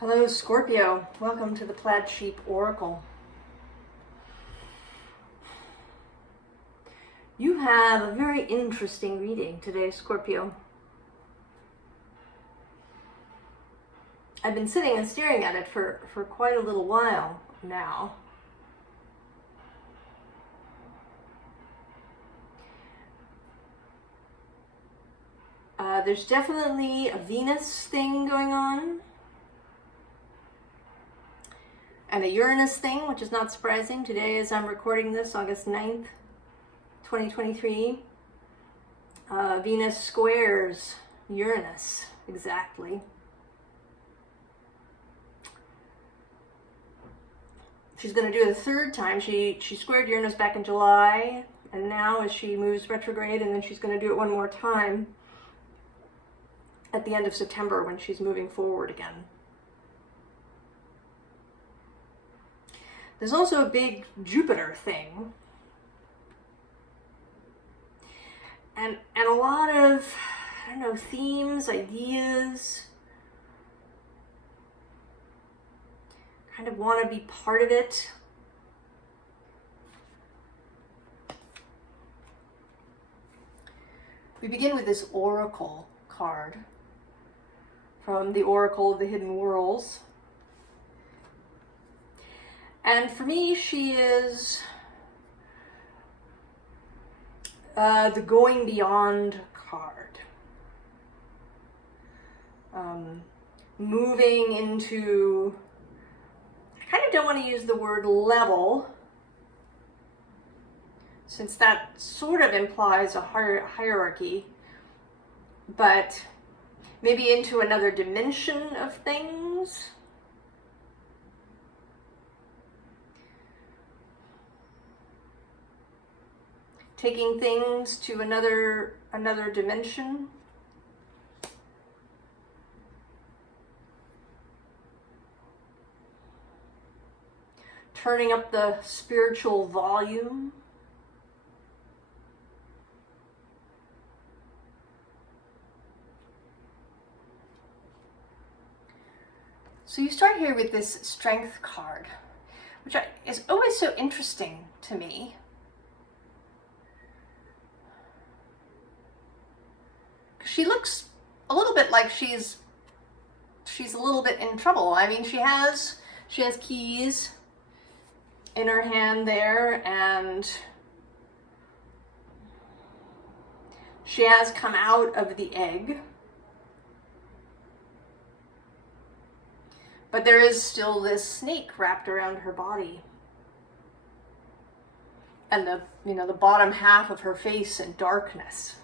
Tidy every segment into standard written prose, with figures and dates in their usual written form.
Hello, Scorpio. Welcome to the Plaid Sheep Oracle. You have a very interesting reading today, Scorpio. I've been sitting and staring at it for quite a little while now. There's definitely a Venus thing going on. And a Uranus thing, which is not surprising. Today, as I'm recording this, August 9th, 2023, Venus squares Uranus, exactly. She's going to do it a third time. She squared Uranus back in July, and now as she moves retrograde, and then she's going to do it one more time at the end of September when she's moving forward again. There's also a big Jupiter thing. And a lot of, I don't know, themes, ideas. Kind of want to be part of it. We begin with this Oracle card from the Oracle of the Hidden Worlds. And for me, she is the going beyond card. Moving into, I kind of don't want to use the word level, since that sort of implies a hierarchy, but maybe into another dimension of things. Taking things to another dimension. Turning up the spiritual volume. So you start here with this Strength card, which is always so interesting to me. She looks a little bit like she's a little bit in trouble. I mean, she has keys in her hand there, and she has come out of the egg. But there is still this snake wrapped around her body. And the bottom half of her face in darkness.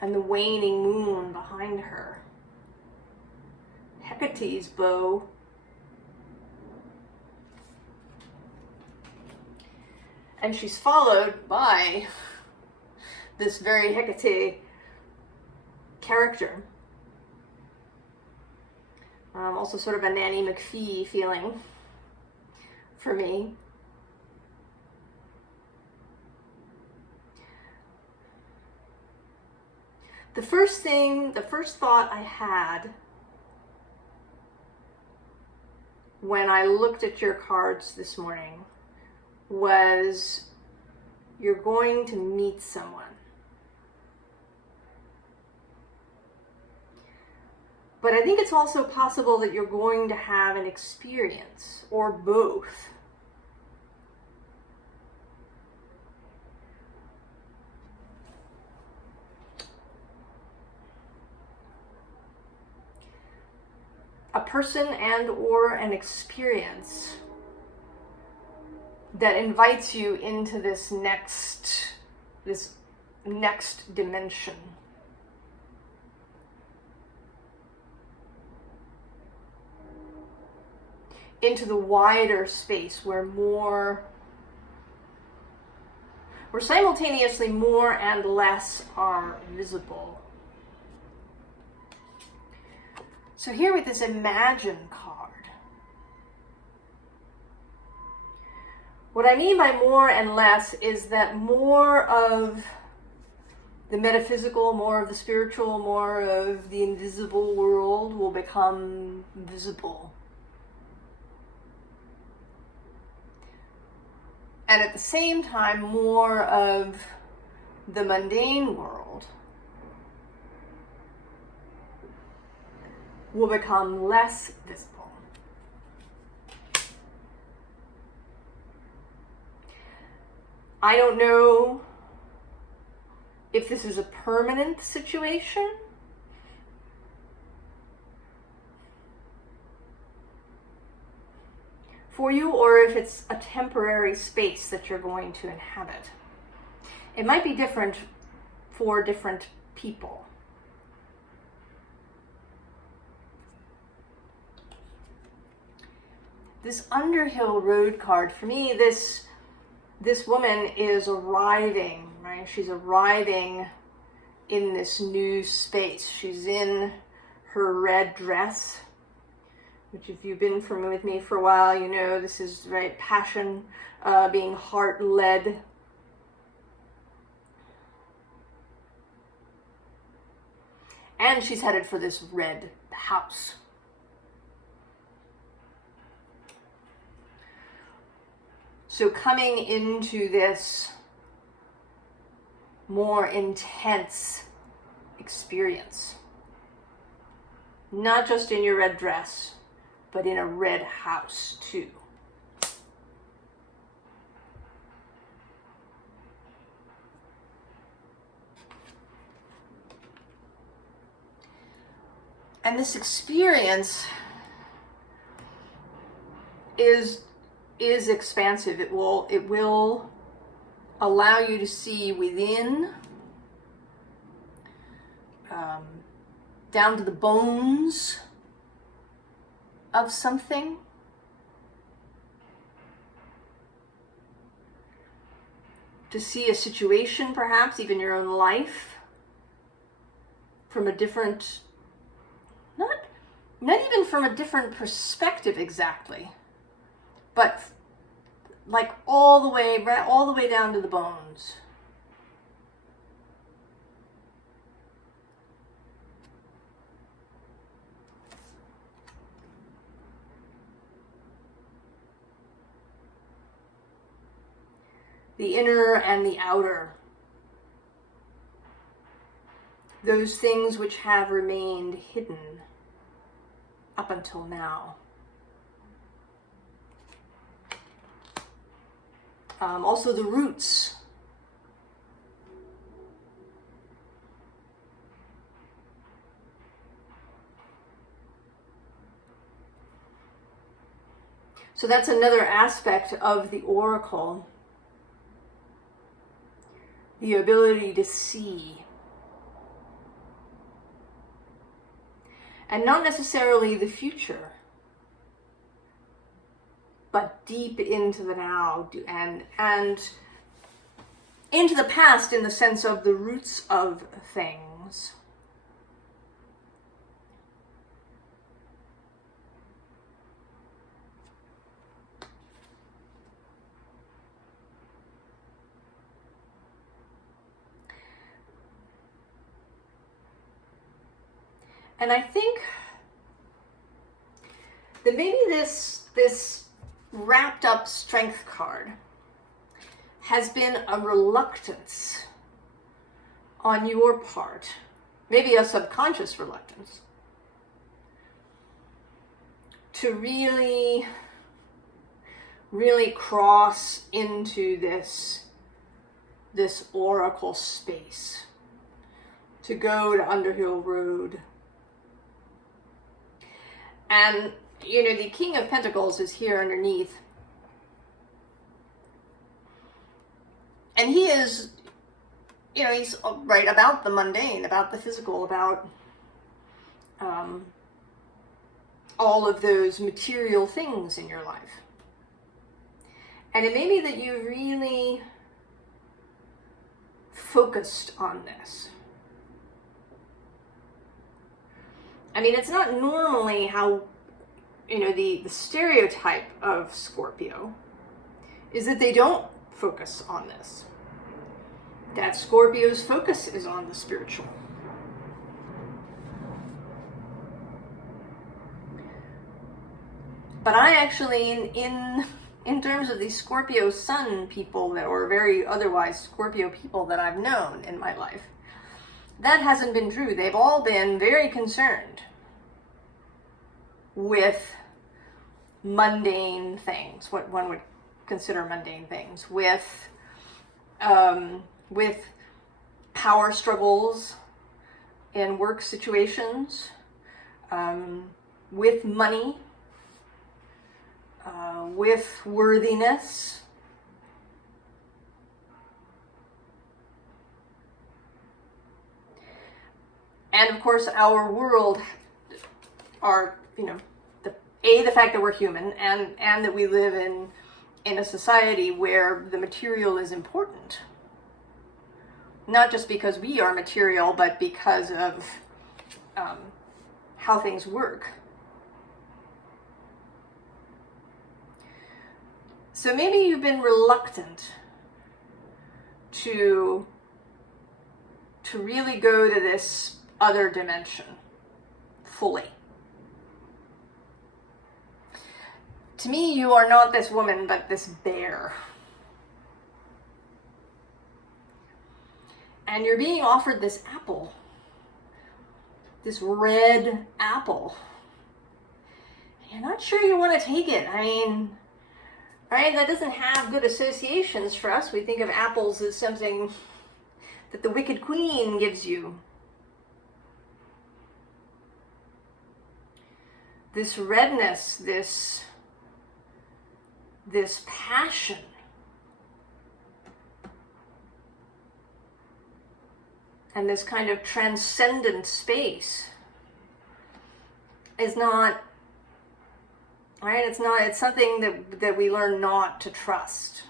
And the waning moon behind her. Hecate's bow. And she's followed by this very Hecate character. Also sort of a Nanny McPhee feeling for me. The first thought I had when I looked at your cards this morning was, you're going to meet someone. But I think it's also possible that you're going to have an experience, or both. A person and or an experience that invites you into this next dimension. Into the wider space where simultaneously more and less are visible. So here with this Imagine card, what I mean by more and less is that more of The metaphysical, more of the spiritual, more of the invisible world will become visible. And at the same time, more of the mundane world will become less visible. I don't know if this is a permanent situation for you, or if it's a temporary space that you're going to inhabit. It might be different for different people. This Underhill Road card, for me, this woman is arriving, right? She's arriving in this new space. She's in her red dress, which if you've been with me for a while, you know this is, right, passion, being heart-led. And she's headed for this red house. So coming into this more intense experience, not just in your red dress, but in a red house too. And this experience is expansive. It will allow you to see within, down to the bones of something. To see a situation, perhaps even your own life, from a different, not even from a different perspective exactly, but like all the way down to the bones. The inner and the outer. Those things which have remained hidden up until now. Also the roots. So that's another aspect of the oracle. The ability to see. And not necessarily the future, but deep into the now and into the past in the sense of the roots of things. And I think that maybe this wrapped up strength card has been a reluctance on your part, maybe a subconscious reluctance, to really cross into this oracle space, to go to Underhill Road. And, you know, the King of Pentacles is here underneath. And he is, you know, he's right about the mundane, about the physical, about all of those material things in your life. And it may be that you really focused on this. I mean, it's not normally how, you know, the stereotype of Scorpio is that they don't focus on this. that Scorpio's focus is on the spiritual. But I actually, in terms of these Scorpio sun people that or very otherwise Scorpio people that I've known in my life, that hasn't been true. They've all been very concerned with mundane things, what one would consider mundane things, with power struggles in work situations, with money, with worthiness. And of course, our world are, the fact that we're human and that we live in a society where the material is important. Not just because we are material, but because of how things work. So maybe you've been reluctant to really go to this other dimension fully. To me, you are not this woman, but this bear. And you're being offered this apple, this red apple. You're not sure you want to take it. I mean, right? That doesn't have good associations for us. We think of apples as something that the Wicked Queen gives you. This redness, this passion. And this kind of transcendent space is not, right? It's something that we learn not to trust.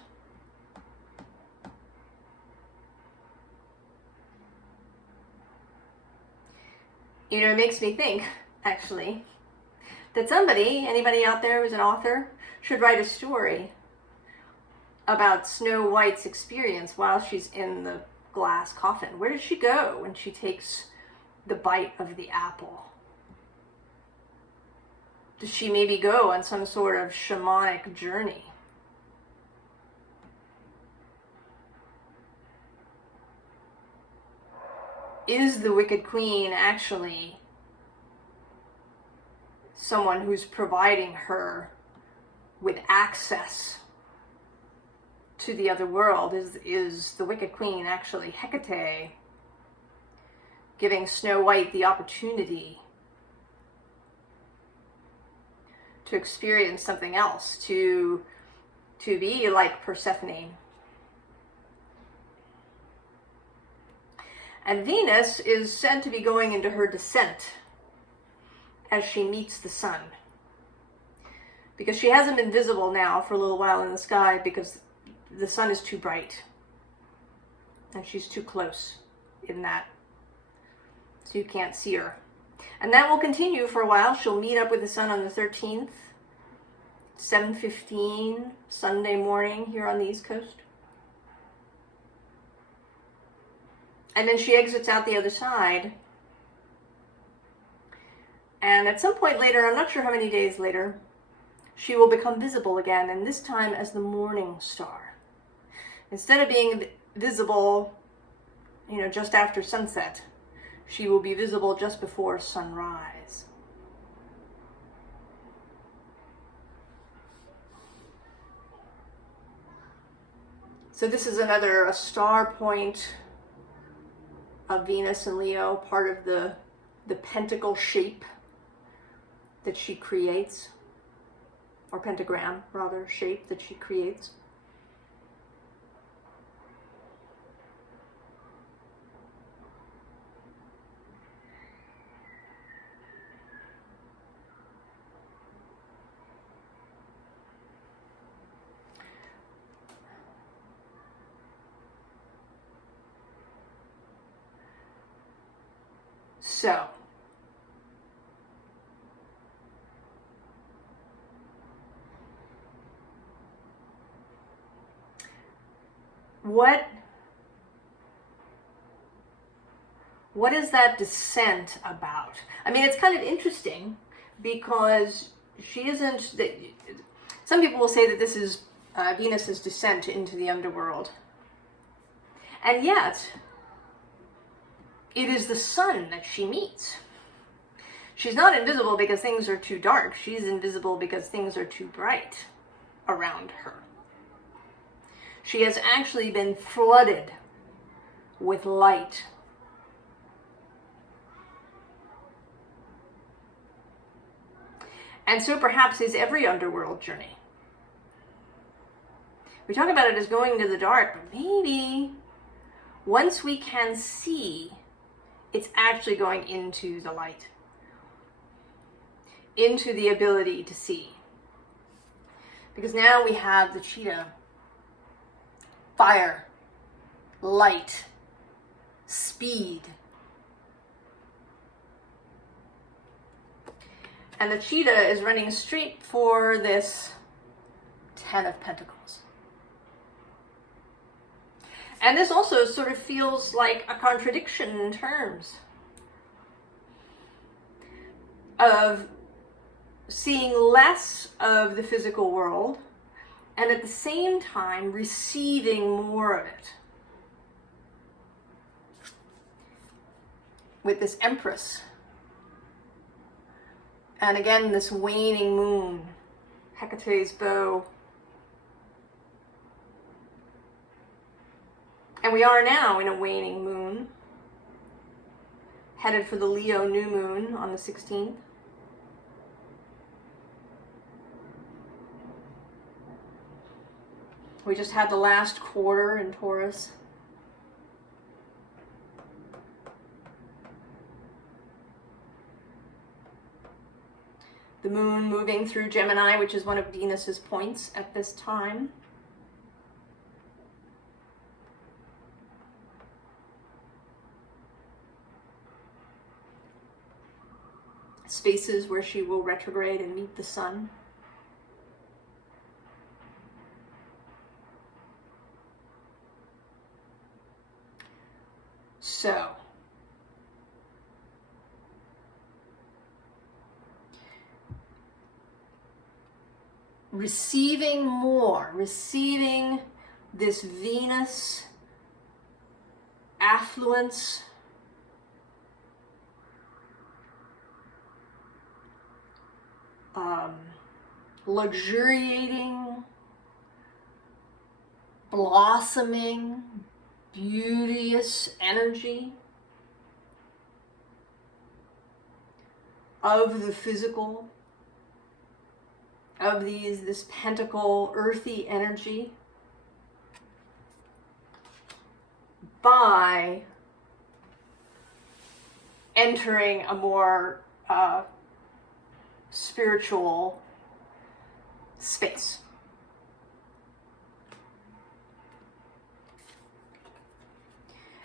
It makes me think, actually, that anybody out there who's an author, should write a story about Snow White's experience while she's in the glass coffin. Where does she go when she takes the bite of the apple? Does she maybe go on some sort of shamanic journey? Is the Wicked Queen actually someone who's providing her with access to the other world? Is the Wicked Queen actually Hecate, giving Snow White the opportunity to experience something else, to be like Persephone? And Venus is said to be going into her descent as she meets the sun, because she hasn't been visible now for a little while in the sky because the sun is too bright and she's too close in that, so you can't see her. And that will continue for a while. She'll meet up with the sun on the 13th, 7:15 Sunday morning here on the East Coast. And then she exits out the other side. And at some point later, I'm not sure how many days later, she will become visible again, and this time as the morning star. Instead of being visible, just after sunset, she will be visible just before sunrise. So this is a star point of Venus and Leo, part of the pentacle shape that she creates, or pentagram, rather, shape that she creates. So, What is that descent about? I mean, it's kind of interesting because she isn't, some people will say that this is Venus's descent into the underworld. And yet, it is the sun that she meets. She's not invisible because things are too dark. She's invisible because things are too bright around her. She has actually been flooded with light. And so perhaps is every underworld journey. We talk about it as going to the dark, but maybe once we can see, it's actually going into the light, into the ability to see. Because now we have the cheetah, fire, light, speed. And the cheetah is running straight for this 10 of Pentacles. And this also sort of feels like a contradiction in terms of seeing less of the physical world and at the same time receiving more of it. With this Empress. And again, this waning moon, Hecate's bow. And we are now in a waning moon, headed for the Leo new moon on the 16th. We just had the last quarter in Taurus. The moon moving through Gemini, which is one of Venus's points at this time. Spaces where she will retrograde and meet the sun. So, receiving more, receiving this Venus affluence, luxuriating, blossoming, beauteous energy of the physical, of this pentacle, earthy energy, by entering a more spiritual space.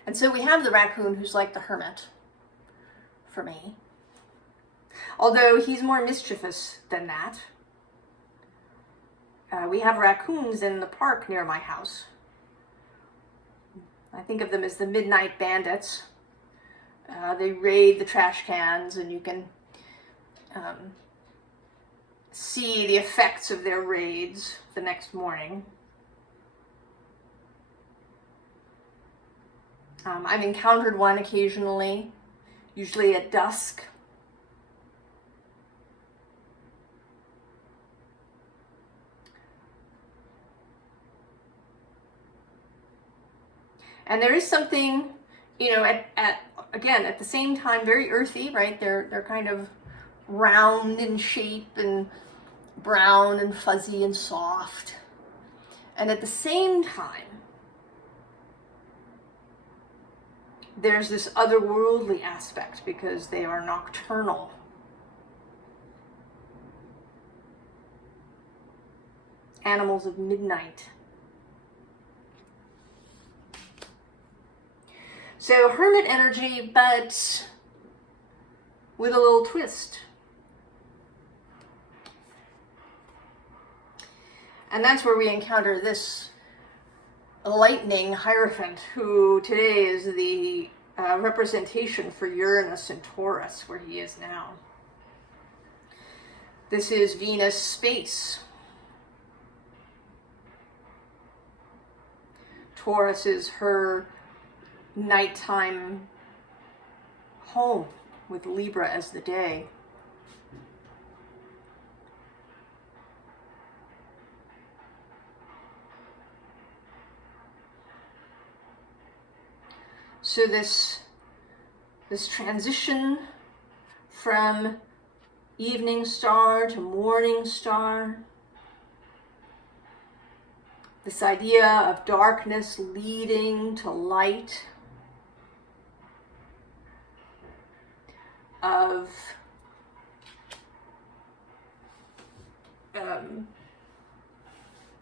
And so we have the raccoon, who's like the hermit for me. Although he's more mischievous than that. We have raccoons in the park near my house. I think of them as the midnight bandits. They raid the trash cans, and you can see the effects of their raids the next morning. I've encountered one occasionally, usually at dusk. And there is something, you know, again, at the same time, very earthy, right? They're kind of round in shape and brown and fuzzy and soft. And at the same time, there's this otherworldly aspect because they are nocturnal. Animals of midnight. So hermit energy, but with a little twist. And that's where we encounter this lightning Hierophant, who today is the representation for Uranus and Taurus, where he is now. This is Venus space. Taurus is her nighttime home, with Libra as the day. So this transition from evening star to morning star, this idea of darkness leading to light, of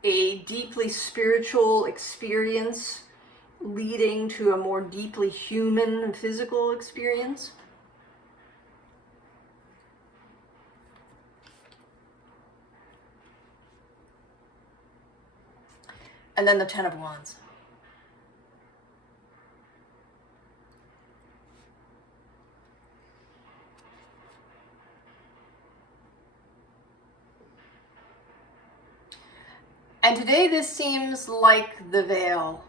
a deeply spiritual experience leading to a more deeply human and physical experience. And then the Ten of Wands. And today this seems like the veil.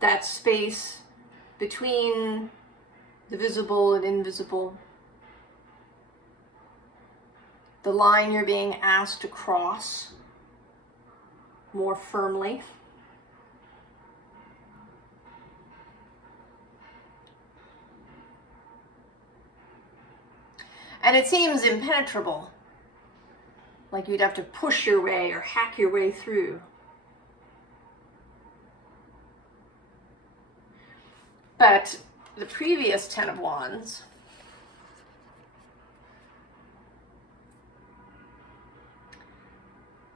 That space between the visible and invisible. The line you're being asked to cross more firmly. And it seems impenetrable, like you'd have to push your way or hack your way through. But the previous Ten of Wands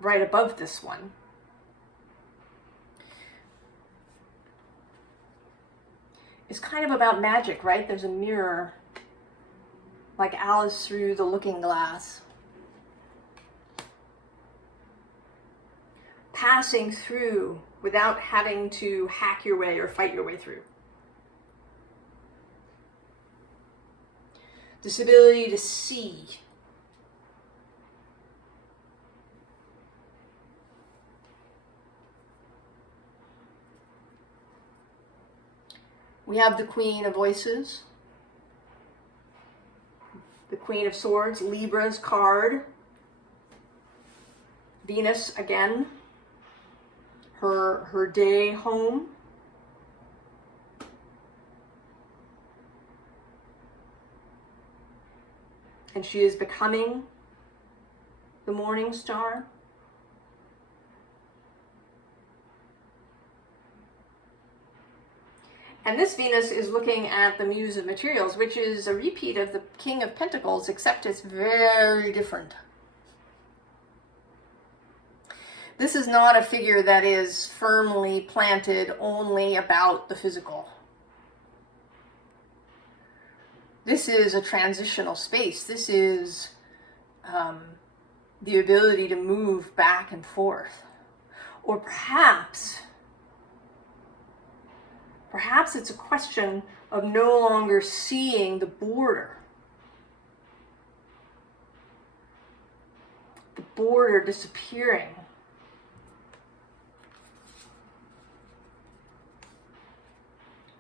right above this one is kind of about magic, right? There's a mirror, like Alice through the looking glass, passing through without having to hack your way or fight your way through. This ability to see. We have the Queen of Voices, the Queen of Swords, Libra's card, Venus again, her day home. And she is becoming the morning star. And this Venus is looking at the Muse of Materials, which is a repeat of the King of Pentacles, except it's very different. This is not a figure that is firmly planted only about the physical. This is a transitional space. This is the ability to move back and forth. Or perhaps it's a question of no longer seeing the border. The border disappearing.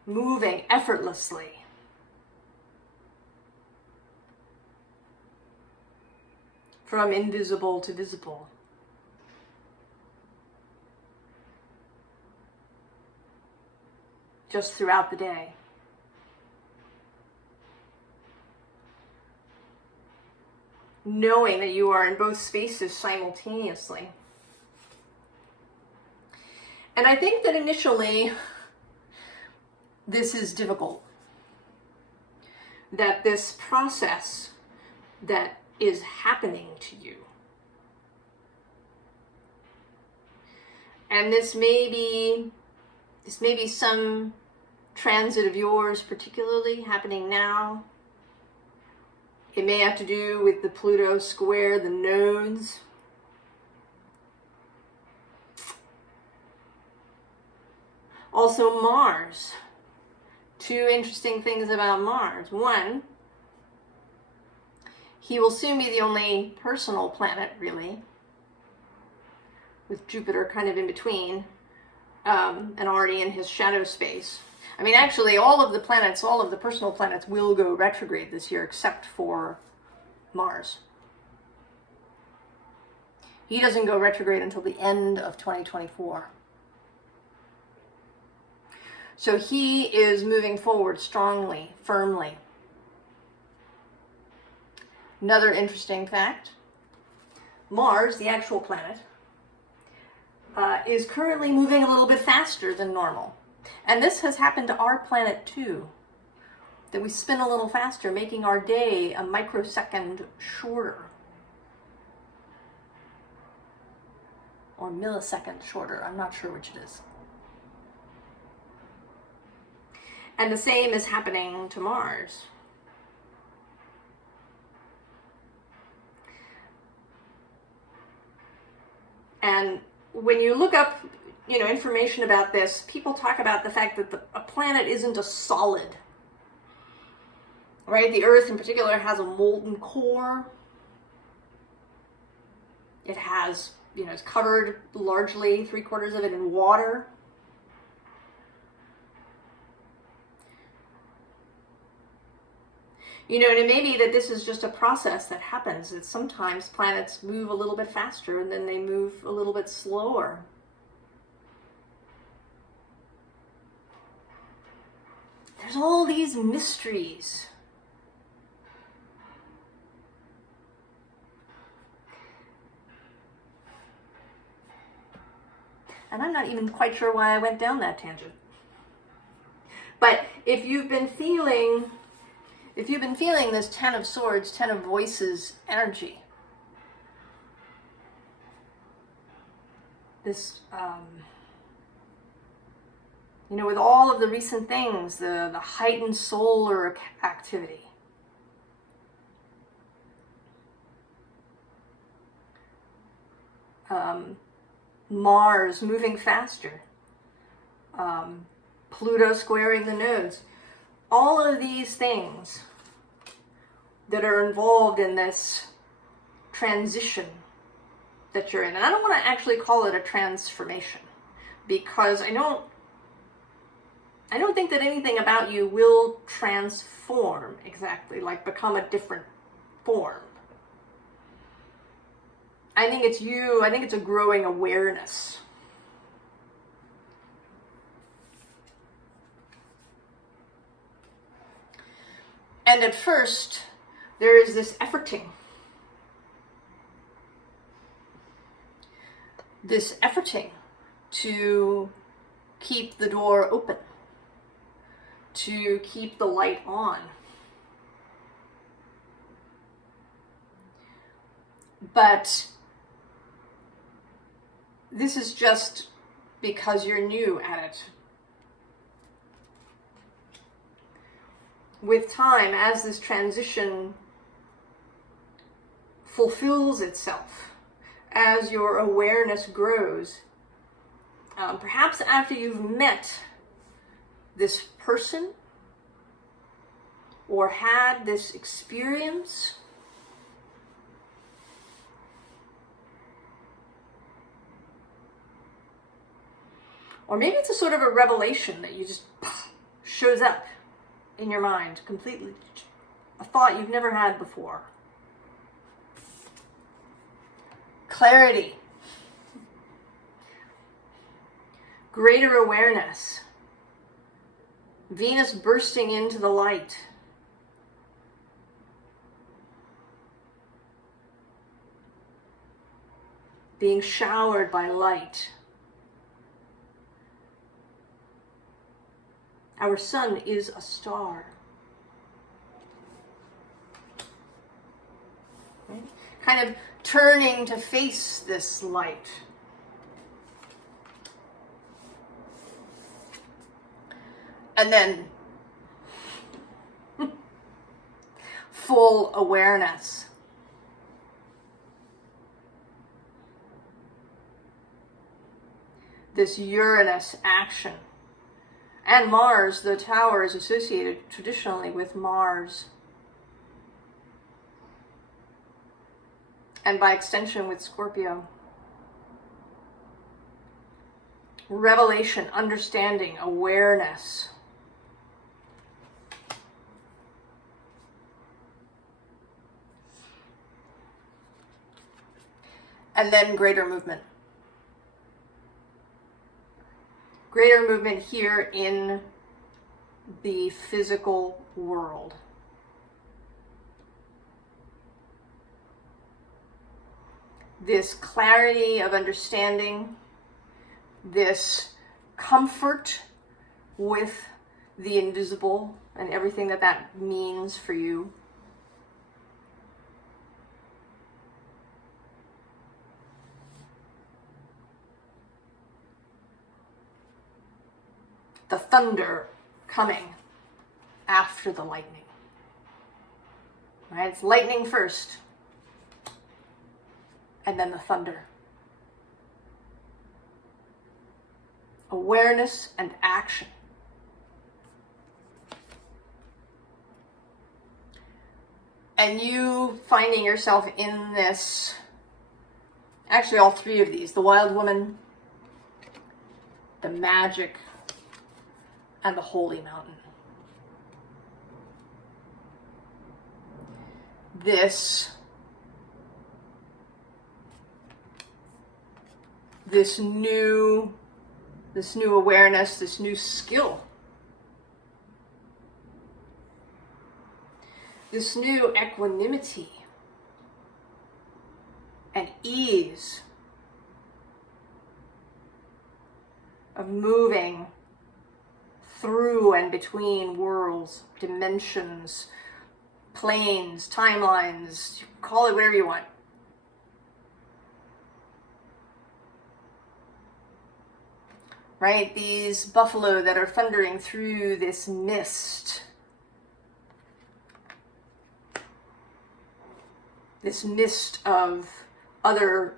Moving effortlessly. From invisible to visible. Just throughout the day. Knowing that you are in both spaces simultaneously. And I think that initially this is difficult. That this process that is happening to you. And this may be some transit of yours particularly happening now. It may have to do with the Pluto square, the nodes. Also Mars. Two interesting things about Mars. One, he will soon be the only personal planet, really, with Jupiter kind of in between, and already in his shadow space. I mean, actually, all of the personal planets will go retrograde this year, except for Mars. He doesn't go retrograde until the end of 2024. So he is moving forward strongly, firmly. Another interesting fact, Mars, the actual planet, is currently moving a little bit faster than normal. And this has happened to our planet too, that we spin a little faster, making our day a microsecond shorter. Or millisecond shorter, I'm not sure which it is. And the same is happening to Mars. And when you look up, information about this, people talk about the fact that a planet isn't a solid, right? The Earth in particular has a molten core. It has, it's covered largely, 3/4 of it in water. And it may be that this is just a process that happens, that sometimes planets move a little bit faster and then they move a little bit slower. There's all these mysteries. And I'm not even quite sure why I went down that tangent. But if you've been feeling this Ten of Swords, Ten of Voices energy, this, with all of the recent things, the heightened solar activity, Mars moving faster, Pluto squaring the nodes, all of these things that are involved in this transition that you're in. And I don't want to actually call it a transformation, because I don't think that anything about you will transform exactly, like become a different form. I think it's a growing awareness. And at first, there is this efforting. This efforting to keep the door open, to keep the light on. But this is just because you're new at it. With time, as this transition fulfills itself, as your awareness grows, perhaps after you've met this person or had this experience, or maybe it's a sort of a revelation that you just shows up in your mind completely, a thought you've never had before. Clarity, greater awareness, Venus bursting into the light. Being showered by light. Our sun is a star. Right? Kind of turning to face this light. And then full awareness. This Uranus action And Mars, the tower is associated traditionally with Mars. And by extension with Scorpio. Revelation, understanding, awareness. And then greater movement. Greater movement here in the physical world. This clarity of understanding, this comfort with the invisible and everything that that means for you. The thunder coming after the lightning. Right? It's lightning first, and then the thunder. Awareness and action. And you finding yourself in this, actually all three of these, the wild woman, the magic, and the holy mountain. This new awareness, this new skill, this new equanimity and ease of moving through and between worlds, dimensions, planes, timelines, call it whatever you want. Right? These buffalo that are thundering through this mist. This mist of other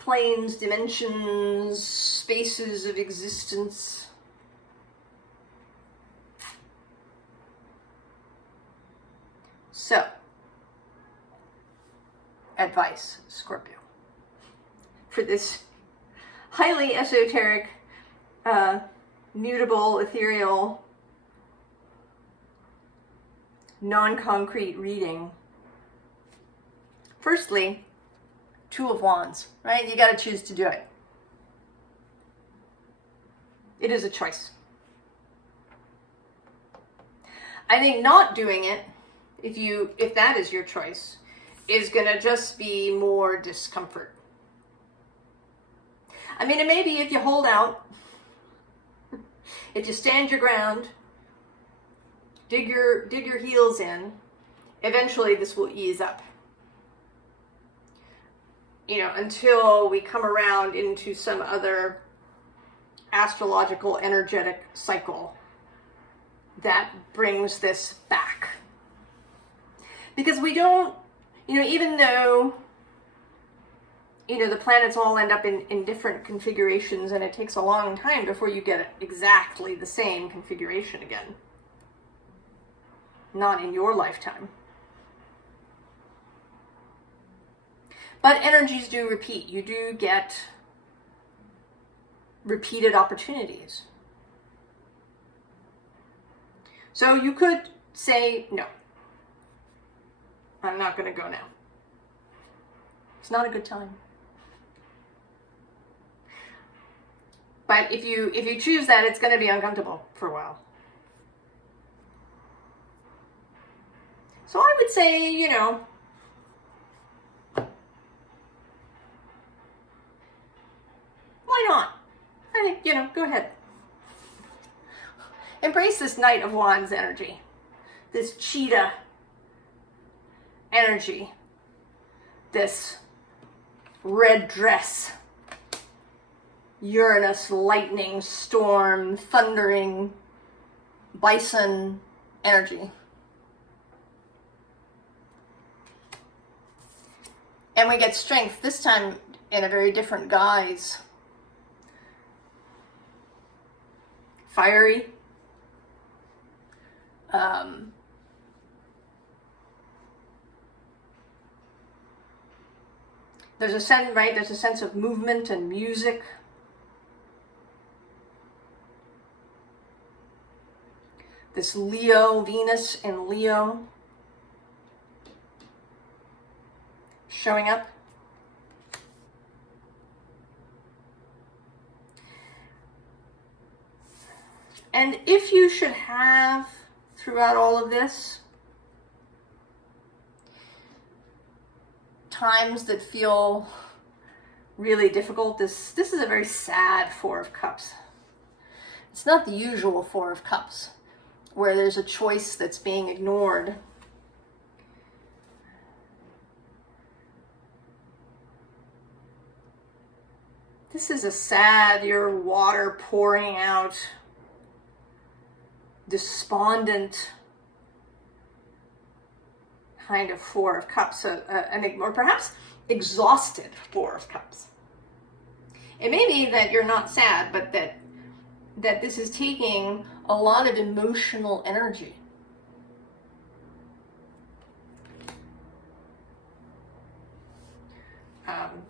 planes, dimensions, spaces of existence. So, advice, Scorpio, for this highly esoteric, mutable, ethereal, non-concrete reading. Firstly, Two of Wands, right? You got to choose to do it. It is a choice. I think not doing it, if that is your choice, is going to just be more discomfort. I mean, it may be if you hold out, if you stand your ground, dig your heels in, eventually this will ease up. You know, until we come around into some other astrological, energetic cycle that brings this back. Because we don't, even though, the planets all end up in different configurations, and it takes a long time before you get exactly the same configuration again. Not in your lifetime. But energies do repeat. You do get repeated opportunities. So you could say, no, I'm not going to go now. It's not a good time. But if you choose that, it's going to be uncomfortable for a while. So I would say, why not? I think, go ahead. Embrace this Knight of Wands energy. This cheetah energy. This red dress. Uranus, lightning, storm, thundering, bison energy. And we get strength, this time in a very different guise. fiery. There's a sense, right? There's a sense of movement and music. This Leo, Venus in Leo, showing up. And if you should have, throughout all of this, times that feel really difficult, this is a very sad Four of Cups. It's not the usual Four of Cups, where there's a choice that's being ignored. This is a sad, you're water pouring out, despondent kind of Four of Cups, or perhaps exhausted Four of Cups. It may be that you're not sad, but that this is taking a lot of emotional energy.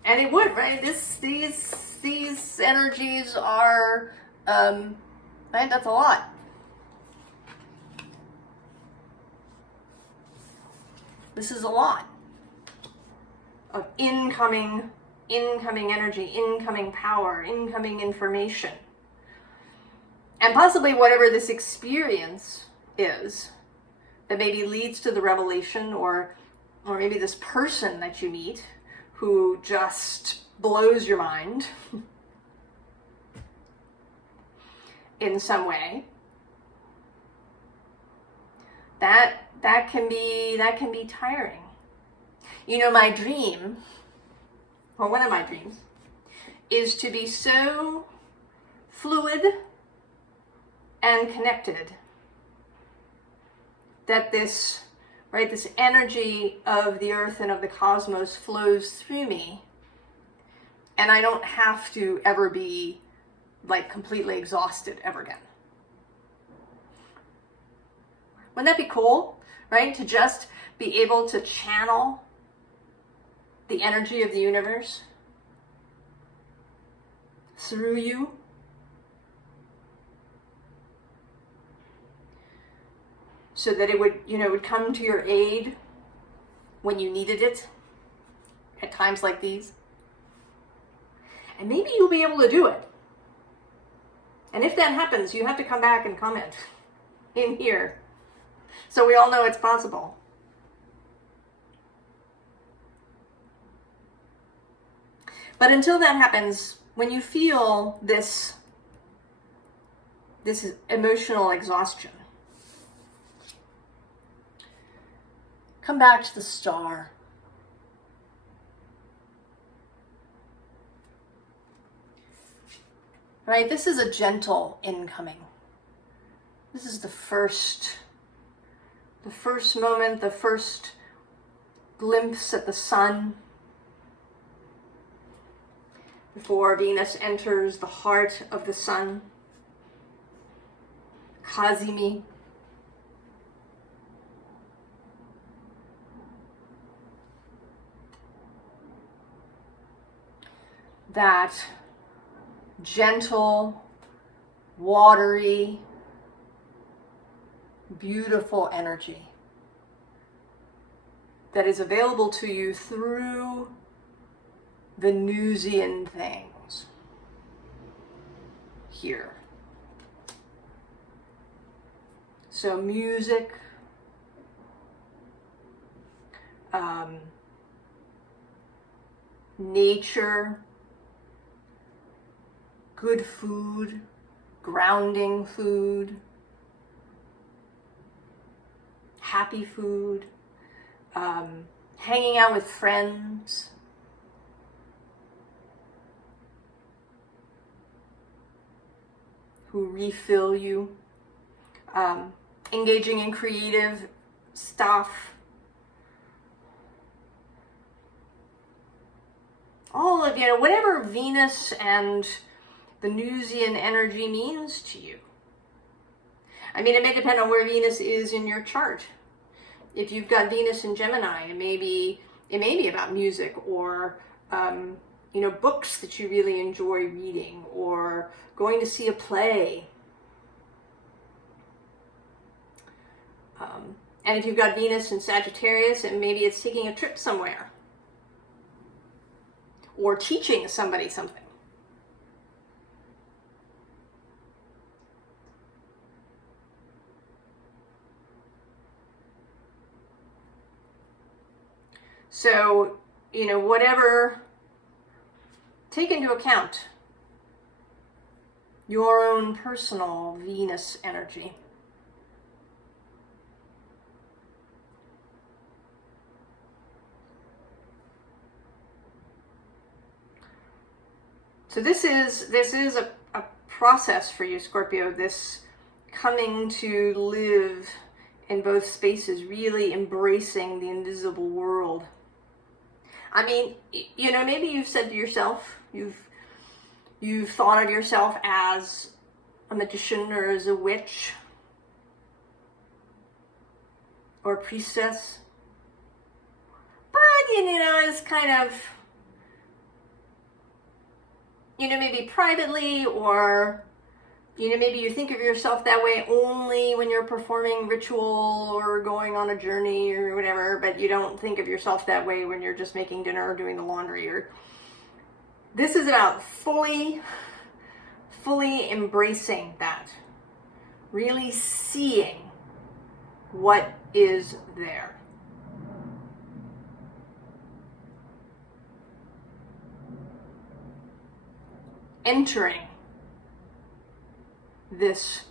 And it would, right? These energies are, right? That's a lot. This is a lot of incoming energy, incoming power, incoming information. And possibly whatever this experience is that maybe leads to the revelation, or maybe this person that you meet who just blows your mind in some way. That can be tiring. You know, my dream, or one of my dreams, is to be so fluid and connected that this energy of the earth and of the cosmos flows through me, and I don't have to ever be like completely exhausted ever again. Wouldn't that be cool, right? To just be able to channel the energy of the universe through you. So that it would come to your aid when you needed it at times like these. And maybe you'll be able to do it. And if that happens, you have to come back and comment in here, so we all know it's possible. But until that happens, when you feel this emotional exhaustion, come back to the star. Right? This is a gentle incoming. This is the first moment, the first glimpse at the sun before Venus enters the heart of the sun. Kazimi. That gentle, watery, beautiful energy that is available to you through Venusian things here. So music, nature, good food, grounding food, happy food, hanging out with friends, who refill you, engaging in creative stuff. All of, whatever Venus and Venusian energy means to you. I mean, it may depend on where Venus is in your chart. If you've got Venus in Gemini, it may be about music, or you know, books that you really enjoy reading, or going to see a play. And if you've got Venus in Sagittarius, and maybe it's taking a trip somewhere, or teaching somebody something. So, you know, whatever, take into account your own personal Venus energy. So this is a process for you, Scorpio, this coming to live in both spaces, really embracing the invisible world. I mean, you know, maybe you've said to yourself, you've thought of yourself as a magician, or as a witch, or a priestess. But, you know, it's kind of, you know, maybe privately, or, you know, maybe you think of yourself that way only when you're performing ritual or going on a journey or whatever, but you don't think of yourself that way when you're just making dinner or doing the laundry. Or this is about fully embracing that, really seeing what is there. Entering this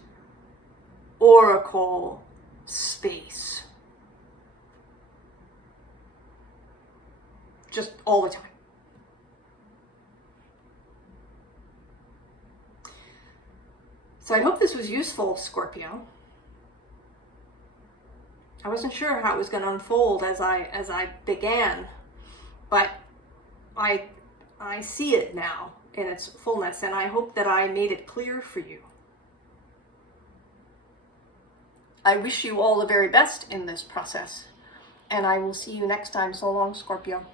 oracle space. Just all the time. So I hope this was useful, Scorpio. I wasn't sure how it was going to unfold as I began, but I see it now in its fullness, and I hope that I made it clear for you. I wish you all the very best in this process, and I will see you next time. So long, Scorpio.